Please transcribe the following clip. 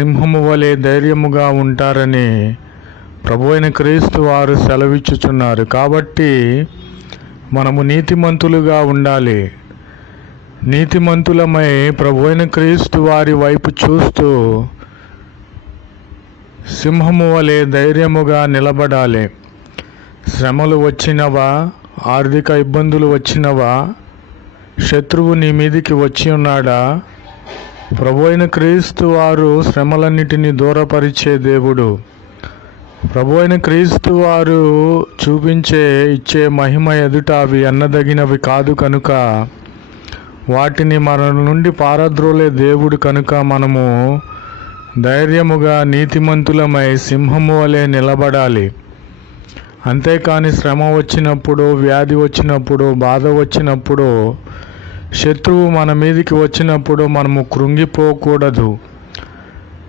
సింహము వలె ధైర్యముగా ఉంటారని ప్రభువైన క్రీస్తు వారు సెలవిచ్చుచున్నారు. కాబట్టి మనము నీతిమంతులుగా ఉండాలి. నీతిమంతులమై ప్రభువైన క్రీస్తు వారి వైపు చూస్తూ సింహము వలె ధైర్యముగా నిలబడాలి. శ్రమలు వచ్చినవా, ఆర్థిక ఇబ్బందులు వచ్చినవా, శత్రువు నీ మీదికి వచ్చి ఉన్నాడా, ప్రభువైన క్రీస్తు వారు శ్రమలన్నిటినీ దూరపరిచే దేవుడు. ప్రభువైన క్రీస్తు వారు ఇచ్చే మహిమ ఎదుట అవి ఎన్నదగినవి కాదు కనుక వాటిని మన నుండి పారద్రోలే దేవుడు కనుక మనము ధైర్యముగా నీతిమంతులమై సింహము వలె నిలబడాలి. అంతేకాని శ్రమ వచ్చినప్పుడు, వ్యాధి వచ్చినప్పుడు, బాధ వచ్చినప్పుడు, శత్రువు మన మీదికి వచ్చినప్పుడు మనము కృంగిపోకూడదు.